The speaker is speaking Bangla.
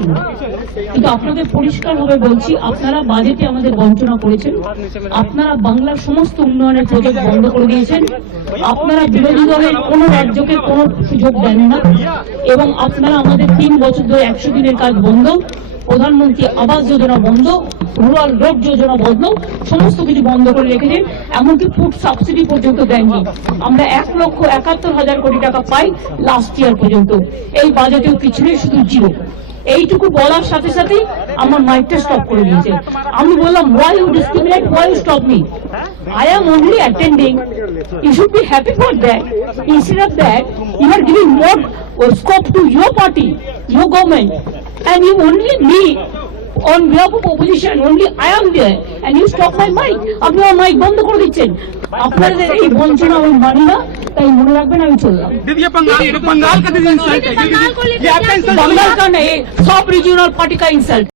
ছিল। কিন্তু আপনাদের পরিষ্কারভাবে বলছি, আপনারা বাজেটে আমাদের বঞ্চনা করেছেন, আপনারা বাংলার সমস্ত উন্নয়নের প্রজেক্ট বন্ধ করে দিয়েছেন, আপনারা বিরোধী দলের কোন রাজ্যকে কোনো সুযোগ দেন না, এবং আপনারা আমাদের 3 বছর ধরে 100 দিনের কাজ বন্ধ, প্রধানমন্ত্রী আবাস যোজনা বন্ধ, রুরাল রোড যোজনা বন্ধ, সমস্ত কিছু বন্ধ করে রেখেছেন, এমনকি ফুড সাবসিডি পর্যন্ত দেননি। আমরা 1,71,000 কোটি টাকা পাই লাস্ট ইয়ার পর্যন্ত, এই বাজেটেও কিছু নেই, শুধু জিরো। এইটুকু বলার সাথে সাথে আমার মাইকটা স্টপ করে দিয়েছে। আমি বললাম, why you discriminate, why you stop me? I am only attending. You should be happy for that. Instead of that, you are giving more scope to your party, your government, and you only me on behalf of opposition, only I am there, and you stop my mic. আপনি আমার মাইক বন্ধ করে দিচ্ছেন। আপনাদের এই বঞ্চনা আমি মানি না, তাই মনে রাখবেন আমি চললাম। दीदी ये बंगाल का दीदी इंसल्ट है, बंगाल का नहीं, सब रीजनल पार्टी का इंसल्ट।